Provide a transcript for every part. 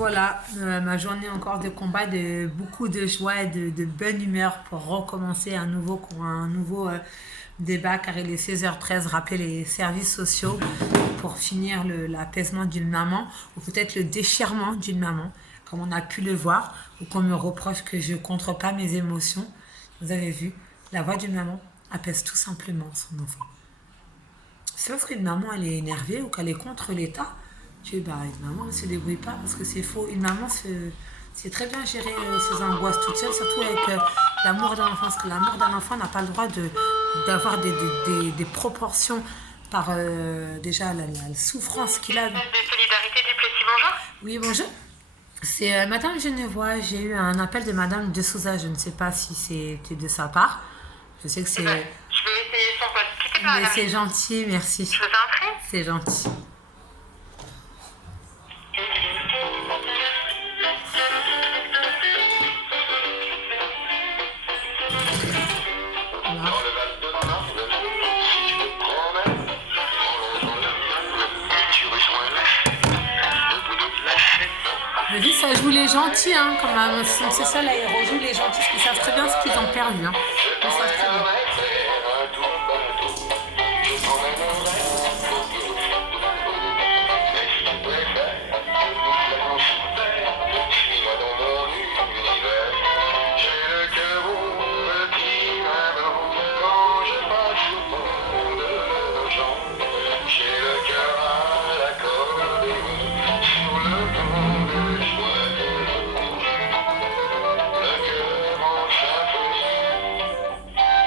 voilà, ma journée encore de combat, de beaucoup de joie et de bonne humeur pour recommencer un nouveau débat car il est 16h13, rappeler les services sociaux pour finir l'apaisement d'une maman ou peut-être le déchirement d'une maman, comme on a pu le voir, ou qu'on me reproche que je ne contrôle pas mes émotions. Vous avez vu, la voix d'une maman apaise tout simplement son enfant. C'est parce qu'une maman elle est énervée ou qu'elle est contre l'État bah, une maman ne se débrouille pas parce que c'est faux. Une maman c'est très bien gérer ses angoisses toute seule, surtout avec l'amour d'un enfant. Parce que l'amour d'un enfant n'a pas le droit d'avoir des proportions par déjà la souffrance qu'il a. De solidarité du Plessis, bonjour. Oui, bonjour. C'est Madame Genevois. J'ai eu un appel de Madame de Souza. Je ne sais pas si c'était de sa part. Je sais que c'est. Je vais essayer son poste. Quittez pas, Mais madame. c'est gentil, merci. Je vous en prie. C'est gentil. Je dis, ça joue les gentils, hein, quand même. C'est ça, là, ils rejouent les gentils, parce qu'ils savent très bien ce qu'ils ont perdu. Hein. Ils savent très bien.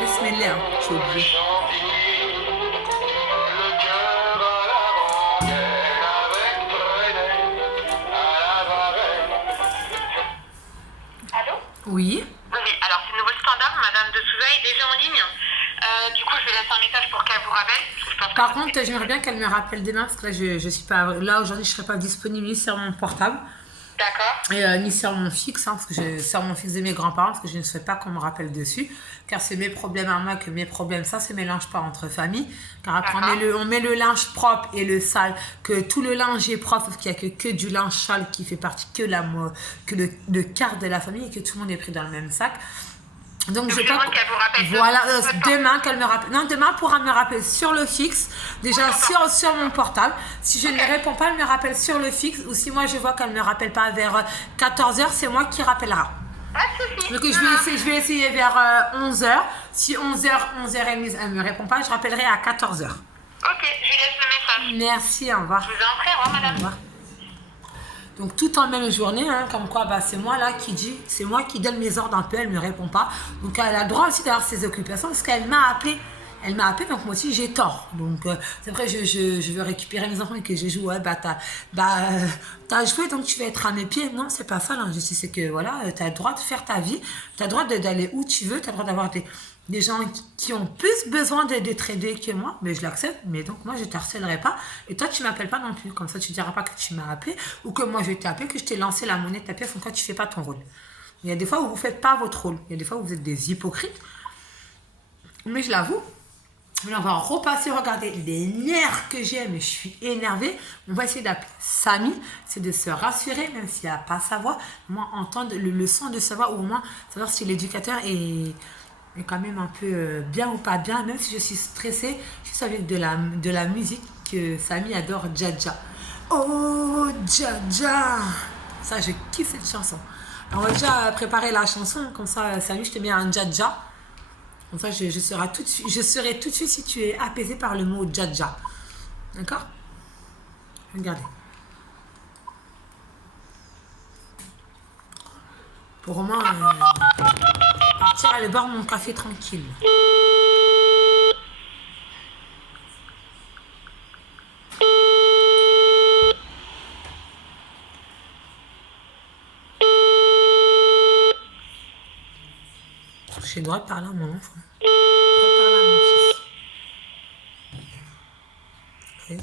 Bismillah, hein, j'ai oublié. Allô? Oui. Oui, alors c'est nouveau standard. Madame de Souza est déjà en ligne. Du coup, je vais laisser un message pour qu'elle vous rappelle. Je pense Par contre, j'aimerais bien qu'elle me rappelle demain, parce que là, je suis pas. Là, aujourd'hui, je ne serai pas disponible ni sur mon portable, D'accord. et ni sur mon fixe, hein, parce que sur mon fixe de mes grands-parents, parce que je ne souhaite pas qu'on me rappelle dessus, car c'est mes problèmes à moi, que mes problèmes, ça se mélange pas entre familles, car après on met le linge propre et le sale, que tout le linge est propre, parce qu'il n'y a que du linge sale qui fait partie que le quart de la famille, et que tout le monde est pris dans le même sac. Donc je demande qu'elle vous rappelle voilà, demain. demain qu'elle me rappelle. Non, demain elle pourra me rappeler sur le fixe, déjà sur mon portable. Si je ne réponds pas, elle me rappelle sur le fixe, ou si moi je vois qu'elle ne me rappelle pas vers 14h, c'est moi qui rappellera. Pas de soucis. Donc je vais essayer vers 11h. Si 11h, 11h30, elle ne me répond pas, je rappellerai à 14h. Ok, je lui laisse le message. Merci, au revoir. Je vous en prie, au revoir, madame. Au revoir. Donc tout en même journée, hein, comme quoi bah, c'est moi là qui dis, c'est moi qui donne mes ordres un peu, elle ne me répond pas. Donc elle a le droit aussi d'avoir ses occupations parce qu'elle m'a appelé. Elle m'a appelé, donc moi aussi j'ai tort. Donc c'est vrai, je veux récupérer mes enfants et que je joue. Ouais, t'as joué, donc tu vas être à mes pieds. Non, c'est pas ça l'injustice. C'est que voilà, t'as le droit de faire ta vie, t'as le droit d'aller où tu veux, t'as le droit d'avoir des gens qui ont plus besoin d'être aidés que moi, mais je l'accepte, mais donc moi je te harcèlerai pas, et toi tu m'appelles pas non plus, comme ça tu diras pas que tu m'as appelé, ou que moi je t'ai appelé, que je t'ai lancé la monnaie de ta pièce, en cas tu fais pas ton rôle. Il y a des fois où vous faites pas votre rôle, il y a des fois où vous êtes des hypocrites, mais je l'avoue, on va repasser, regarder les nerfs que j'ai, mais je suis énervée. On va essayer d'appeler Samy, c'est de se rassurer, même s'il n'a pas sa voix, au moins entendre le son de sa voix, ou au moins savoir si l'éducateur est quand même un peu bien ou pas bien, même si je suis stressée, juste avec de la musique que Samy adore, Dja. Oh, Dja. Ça, je kiffe cette chanson. Alors, on va déjà préparer la chanson, comme ça, Samy, je te mets un Dja. Comme ça, je serai tout de suite si tu es apaisé par le mot Dja. D'accord? Regardez. Pour au moins partir aller boire mon café tranquille. J'ai le droit de parler à mon enfant. J'ai le droit de parler à mon fils. Ok.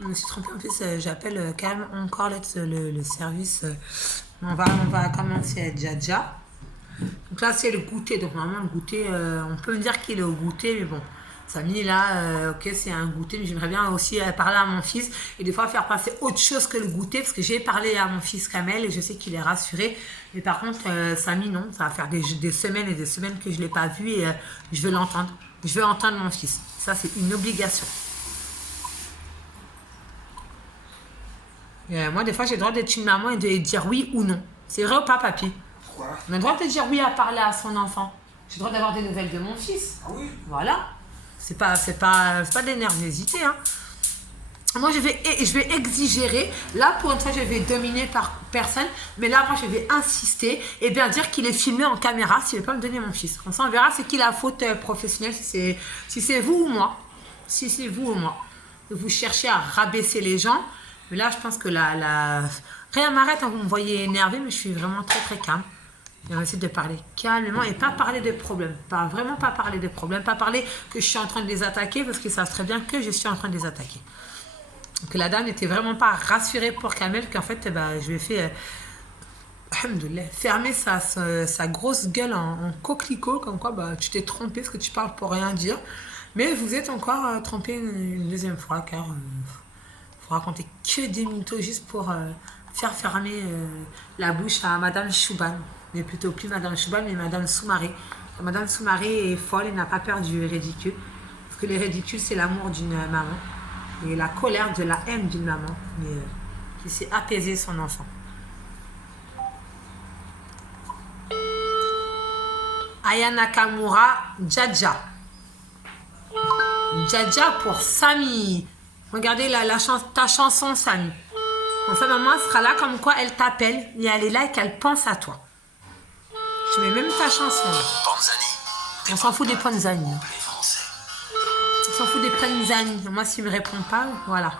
Je me suis trompée, en plus j'appelle carrément encore le service. On va commencer à Dja. Donc là c'est le goûter, donc normalement le goûter, on peut me dire qu'il est au goûter, mais bon, Samy, là, ok, c'est un goûter, mais j'aimerais bien aussi parler à mon fils et des fois faire passer autre chose que le goûter, parce que j'ai parlé à mon fils Kamel et je sais qu'il est rassuré. Mais par contre, Samy, non, ça va faire des semaines et des semaines que je ne l'ai pas vu et je veux l'entendre. Je veux entendre mon fils. Ça, c'est une obligation. Moi, des fois, j'ai le droit d'être une maman et de dire oui ou non. C'est vrai ou pas, papy? Pourquoi? On a le droit de dire oui à parler à son enfant. J'ai le droit d'avoir des nouvelles de mon fils. Ah oui? Voilà. C'est pas des nervosités, hein. Moi, je vais exigérer. Là, pour une fois, je vais dominer par personne. Mais là, moi, je vais insister et bien dire qu'il est filmé en caméra s'il ne veut pas me donner mon fils. Comme ça, on verra c'est qui la faute professionnelle, si c'est vous ou moi. Si c'est vous ou moi. Vous cherchez à rabaisser les gens. Mais là, je pense que rien m'arrête. Hein, vous me voyez énervé, mais je suis vraiment très, très calme. Et on essaie de parler calmement et pas parler de problèmes. Vraiment pas parler de problèmes. Pas parler que je suis en train de les attaquer parce qu'ils savent très bien que je suis en train de les attaquer. Donc la dame n'était vraiment pas rassurée pour Kamel qu'en fait, je lui ai fait fermer sa grosse gueule en coquelicot, comme quoi tu t'es trompé parce que tu parles pour rien dire. Mais vous êtes encore trompé une deuxième fois car faut raconter que des mythos juste pour faire fermer la bouche à Madame Chouban. Mais plutôt plus Madame Chouban, mais Madame Soumaré. Madame Soumaré est folle et n'a pas peur du ridicule. Parce que le ridicule, c'est l'amour d'une maman. Et la colère de la haine d'une maman. Mais qui sait apaiser son enfant. Aya Nakamura, Djadja. Djadja pour Samy. Regardez ta chanson, Samy. Comme ça, maman sera là comme quoi elle t'appelle et elle est là et qu'elle pense à toi. Je mets même ta chanson. On s'en fout des Panzani. On s'en fout des Panzani. Moi, s'il ne me répond pas, voilà.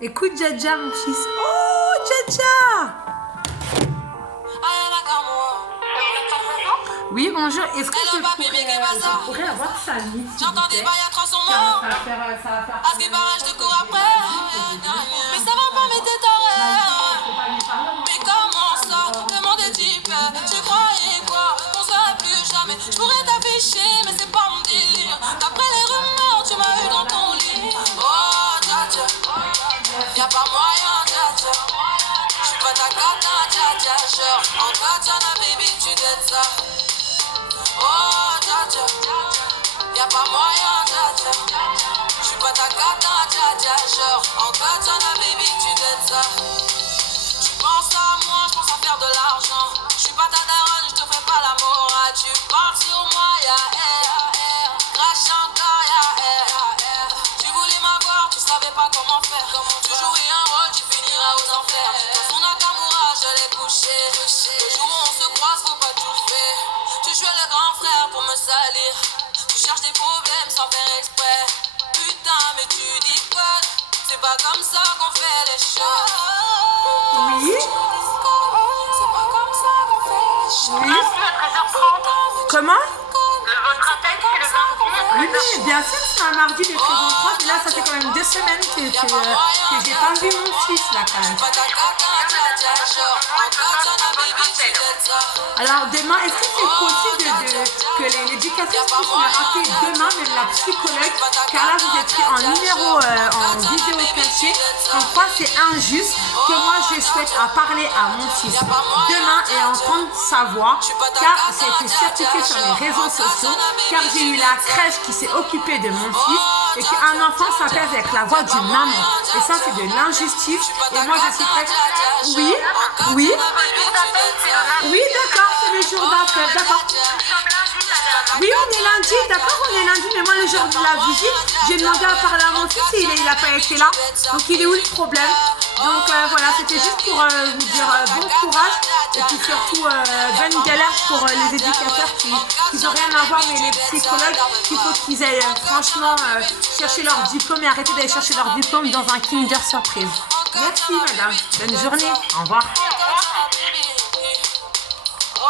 Écoute, Djadja, mon fils. Oh, Djadja! Oui, bonjour. Est-ce que je pourrais avoir Samy? J'entends des bails à 300 morts. À ce qui paraît, je te cours après. Mais ça va pas, mais t'es taré. Mais comment ça? Le monde est deep. Tu croyais quoi? On se verrait plus jamais. Je pourrais t'afficher, mais c'est pas mon délire. D'après les rumeurs, tu m'as eu dans ton lit. Oh, dja dja. Y'a pas moyen, dja dja. J'suis pas ta cata, dja dja. Genre, en katana, baby, tu t'aides ça. Oh, dja dja. Y'a pas moyen, dja dja. J'suis pas ta cata, dja dja. Genre, en katana, baby, tu t'aides ça. Tu penses à moi, j'pense à faire de l'argent. J'suis pas ta daronne, j'te fais pas la morale. Tu parles sur moi, ya air. Crash encore, ya air. Tu voulais m'avoir, tu savais pas comment faire. Tu jouais un rôle, tu finiras aux enfers. Dans son Nakamura, je l'ai couché. Le jour où on se croise, faut pas tout faire. Tu jouais le grand frère pour me salir. Tu cherches des problèmes sans faire exprès. Putain, mais tu dis quoi? C'est pas comme ça qu'on fait les choses. Oui. C'est pas comme ça qu'on fait les choses. Oui. Lundi à 13h30. Comment? Votre appel, c'est le 26 à Oui, 13h30. mais bien sûr que c'est un mardi de 13h30. Et là, ça fait quand même 2 semaines que j'ai pas vu mon fils, là, quand même. Alors, demain, est-ce que c'est possible que l'éducatrice puisse me rappeler demain, même la psychologue, car là, vous êtes pris en numéro, en vidéo cachée. Donc, quoi, c'est injuste que moi, je souhaite à parler à mon fils demain et entendre sa voix, car ça a été certifié sur les réseaux sociaux, car j'ai eu la crèche qui s'est occupée de mon fils et qu'un enfant s'appelle avec la voix d'une maman. Et ça, c'est de l'injustice. Et moi, je suis prête. Oui, oui, oui, d'accord, c'est le jour d'après, d'accord. Oui, on est lundi, d'accord, on est lundi, mais moi, le jour de la visite, j'ai demandé à parler à mon fils et il n'a pas été là. Donc, il est où le problème? Donc, voilà, c'était juste pour vous dire bon courage et puis surtout bonne galère pour les éducateurs qui n'ont rien à voir, mais les psychologues, il faut qu'ils aillent franchement chercher leur diplôme et arrêter d'aller chercher leur diplôme dans un Kinder Surprise. Merci, madame. Bonne journée. Au revoir.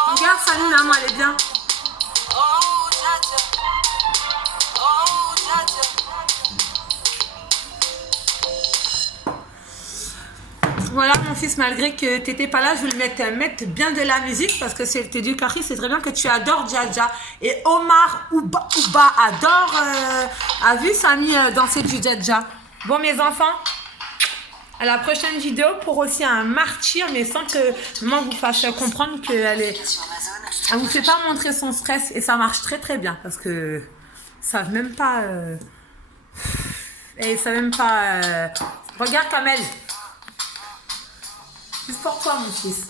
Regarde, salut, maman, elle est bien. Voilà mon fils, malgré que tu n'étais pas là, je voulais mettre bien de la musique parce que c'est éducatrice, c'est très bien que tu adores Dja. Et Omar Ouba adore, a vu Samy danser du Dja. Bon mes enfants, à la prochaine vidéo pour aussi un martyr, mais sans que maman vous fasse comprendre qu'elle vous fait pas montrer son stress et ça marche très très bien parce que ça savent même pas, et ça même pas. Regarde Kamel. Juste pour toi, mon fils.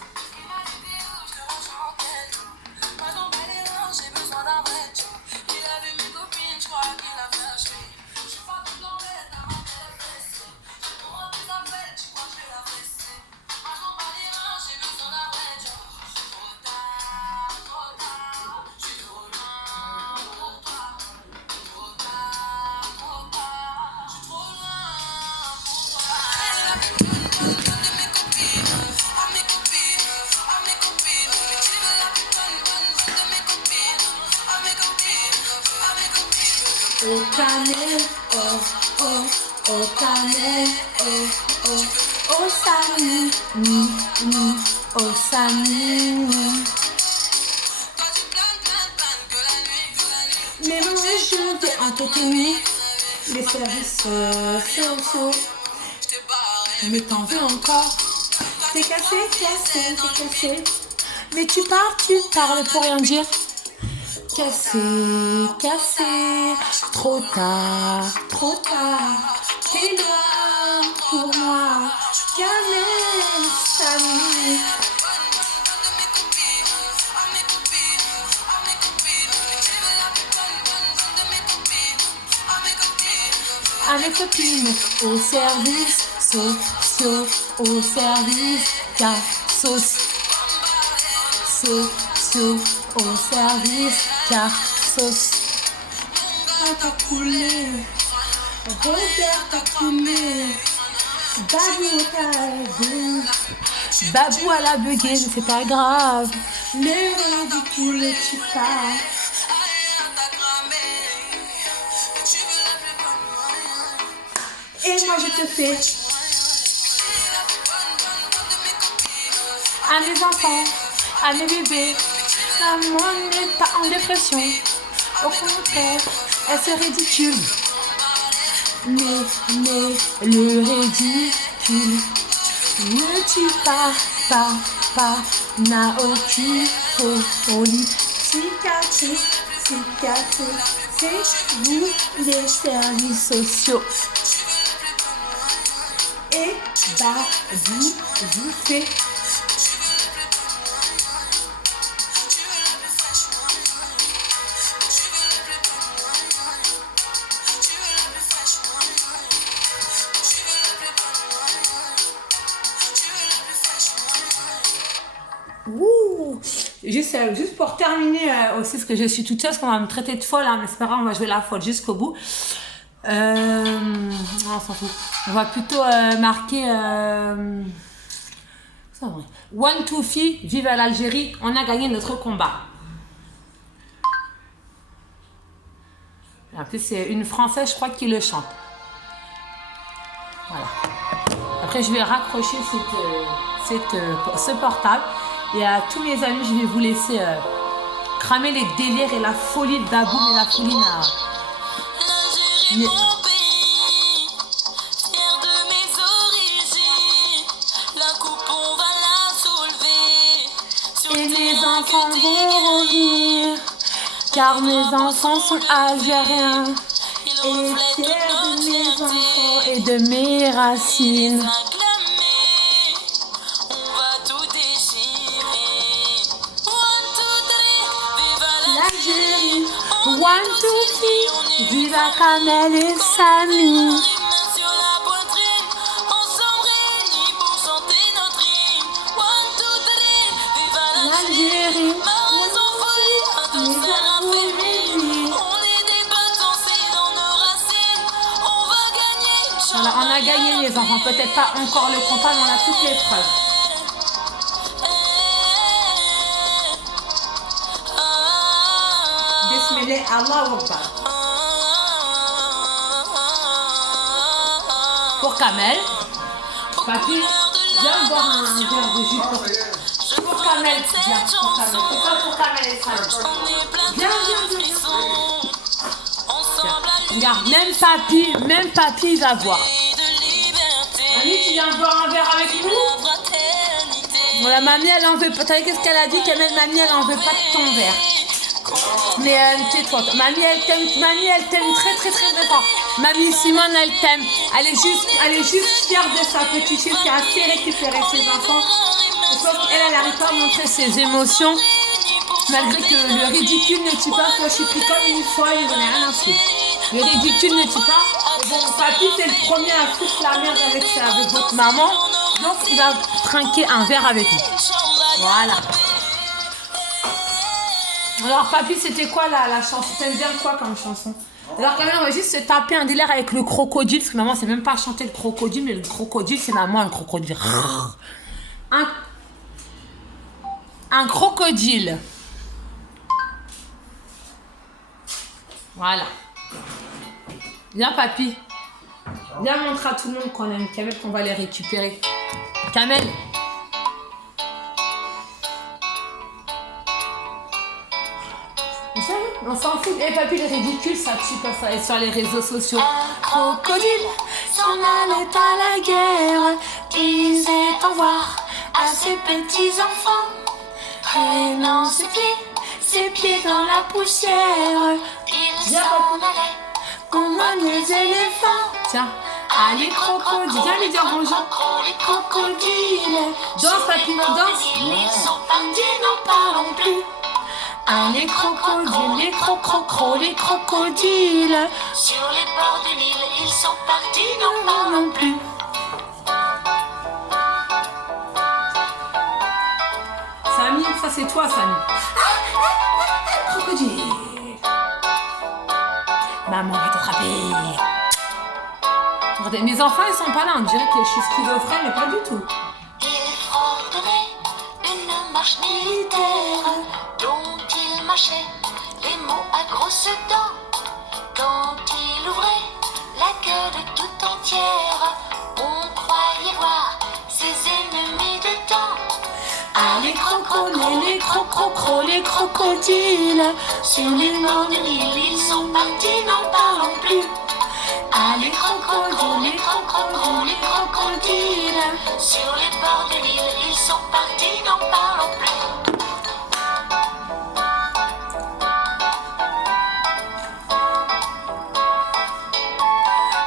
Au Kamel, oh, oh, au Kamel, oh, oh, au Samy, au Samy. Mais moi je vais entretenir les services sociaux. Mais t'en veux encore? T'es cassé. Mais tu parles pour rien dire. Cassé, trop tard, t'es loin pour moi, Kamel, Samy. À mes copines, au service sociaux, au service cassos, sociaux, au service cassos. T'as coulé, Robert t'a coulé, Babou elle a bugué, mais c'est pas grave. Les ridicules tu pars. Et moi je te fais à mes enfants, à mes bébés. Maman n'est pas en dépression. Au contraire, elle se ridicule. Mais le ridicule ne tue pas Naoti, folie, cicatrice, c'est vous les services sociaux. Et vous faites. Juste pour terminer aussi, parce que je suis toute seule, parce qu'on va me traiter de folle, hein, mais c'est pas grave, on va jouer la folle jusqu'au bout. On s'en fout. On va plutôt marquer One Two Filles, vive à l'Algérie, on a gagné notre combat. En plus, c'est une Française, je crois, qui le chante. Voilà. Après, je vais raccrocher ce portable. Et à tous mes amis, je vais vous laisser cramer les délires et la folie de Babou, mais la folie n'a... L'Algérie, mon pays, fier de mes origines, la coupe on va la soulever. Et mes enfants vont revenir, car mes enfants sont algériens. Et fier de mes enfants et de mes racines. One, two, three, viva Kamel et Samy. Sur la poitrine, ensemble réunis pour chanter notre hymne. One, two, three, viva l'Algérie. Marais en folie, atmosphère affaiblie. On est des battants, c'est dans nos racines. On va gagner. Voilà, on a gagné les enfants. Peut-être pas encore le combat, mais on a toutes les preuves. Allahu Akbar. Pour Kamel, Papi, Viens boire un verre de jus pour Kamel. Viens, pour Kamel. C'est pas pour Kamel et Sam. Viens. Regarde, même papy, il va boire. Mamie, tu viens boire un verre avec nous? Voilà, mamie, elle en veut pas. T'as vu qu'est-ce qu'elle a dit? Mamie, elle en veut pas de ton verre. Mais tais-toi. Mamie, elle t'aime très, très, très, très fort. Mamie Simone, elle t'aime. Elle est juste fière de sa petite fille qui a assez récupéré ses enfants. Elle n'arrive pas à montrer ses émotions. Malgré que le ridicule ne tue pas. Moi, je suis pris comme une folle, il n'en a rien à foutre. Le ridicule ne tue pas. Et bon, papy, c'est le premier à foutre la merde avec votre maman. Donc, il va trinquer un verre avec nous. Voilà. Alors, papy, c'était quoi la chanson? T'aimes bien quoi comme chanson? Alors, quand même, on va juste se taper un délire avec le crocodile. Parce que maman, c'est même pas chanter le crocodile, mais le crocodile, c'est maman, le crocodile. Un crocodile. Voilà. Viens, papy. Viens montrer à tout le monde qu'on aime Kamel, qu'on va les récupérer. Kamel. On s'en fout. Et papy, le ridicule, ça tue quand ça est sur les réseaux sociaux. Crocodile s'en allait à la guerre, disait au revoir à ses petits enfants. Traînant ses pieds dans la poussière. Il s'en allait comme les éléphants. Tiens, allez crocodile, viens lui dire bonjour. Les crocodiles, danse papy, danse. Ils sont partis, n'en parlons plus. Les crocodiles, les crocodiles. Sur les bords de l'île, ils sont partis, n'en parlons plus. Samy, ça c'est toi, Samy. Crocodile. Maman va t'attraper. Regardez, mes enfants, ils sont pas là. On dirait que je suis schizophrène, mais pas du tout. Il ordonnait une marche militaire dont il mâchait les mots à grosses dents. Quand il ouvrait la gueule tout entière, on croyait voir ses ennemis dedans. Les crocodiles. Sur les bords de l'île, ils sont partis, n'en parlons plus. Les crocodiles. Sur les bords de l'île, ils sont partis, n'en parlons plus.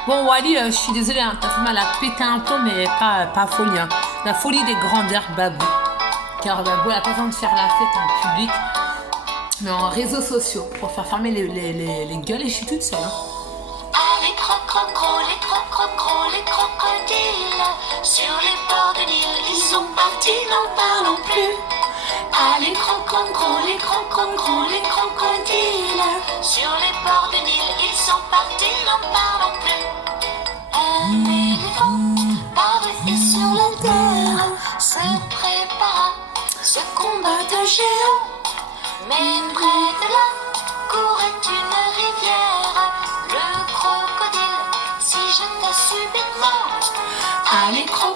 Bon, Wally, je suis désolée, hein, ta femme elle a pété un plomb, mais pas folie. Hein. La folie des grandeurs, Babou. Car Babou, elle a pas besoin de faire la fête en public, mais en réseaux sociaux, pour faire fermer les gueules, et je suis toute seule. Hein. Les crocodiles. Sur les bords de l'île, ils sont partis, n'en parlons plus. Les crocodiles. Sur les bords de l'île, ils sont partis, n'en parlons plus. Un éléphant parut sur la terre, se prépara ce combat de géants. Mais près de là courait une rivière. Le crocodile s'y jeta subitement. Les crocodiles.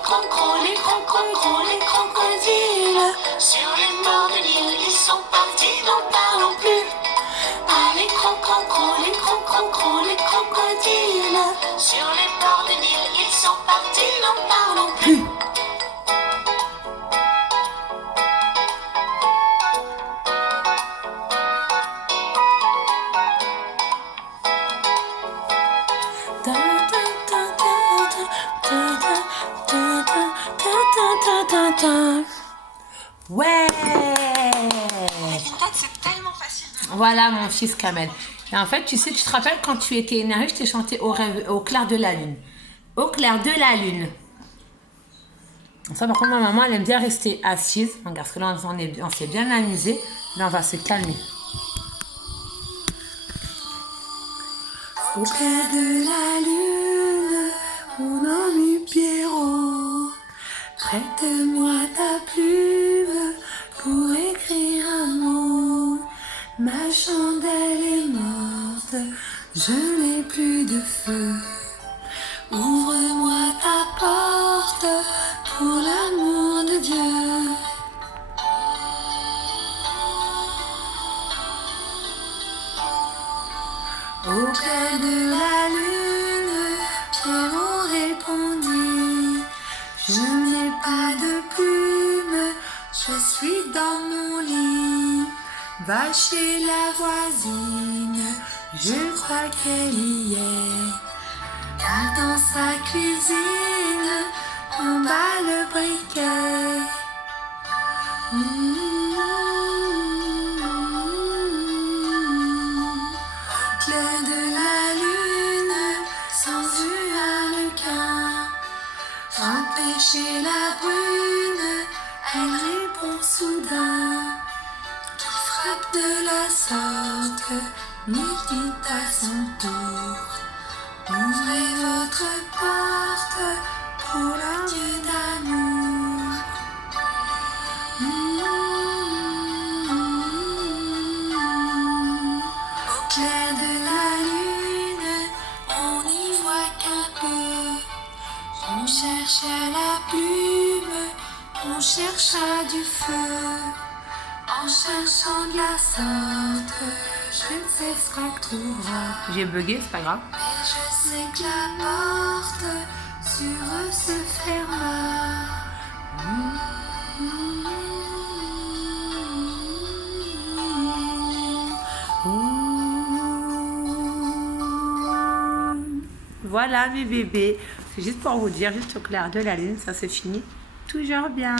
Sur les bords de l'île, ils sont partis, n'en parlons plus. Les crocodiles. Sur les bords de l'île, ils sont partis, n'en parlons plus. Ouais. C'est tellement facile de... Voilà mon fils Kamel. Et en fait, tu sais, tu te rappelles quand tu étais énervé, je t'ai chanté au clair de la lune. Au clair de la lune. Ça, par contre, ma maman, elle aime bien rester assise. Parce que là, on s'est bien amusé. Là, on va se calmer. Au clair de la lune, mon ami Pierrot, prête-moi ta plume pour écrire un mot. Ma chandelle est morte, je n'ai plus de feu. Ouvre-moi ta porte pour la Je n'ai pas de plume, je suis dans mon lit. Va chez la voisine, je crois qu'elle y est. Car dans sa cuisine, on bat le briquet. Clair de la lune, sans vue à requin. Empêcher la brune, elle répond soudain. Qui frappe de la sorte, nous dit à son tour. Ouvrez votre porte pour leur Dieu d'amour. Au clair de la lune, on n'y voit qu'un peu. On cherche à la plume, on chercha du feu. En cherchant de la sorte, je ne sais ce qu'on trouvera. J'ai bugué, c'est pas grave. Mais je sais que la porte sur eux se ferma. Voilà mes bébés, c'est juste pour vous dire, juste au clair de la lune, ça se finit toujours bien.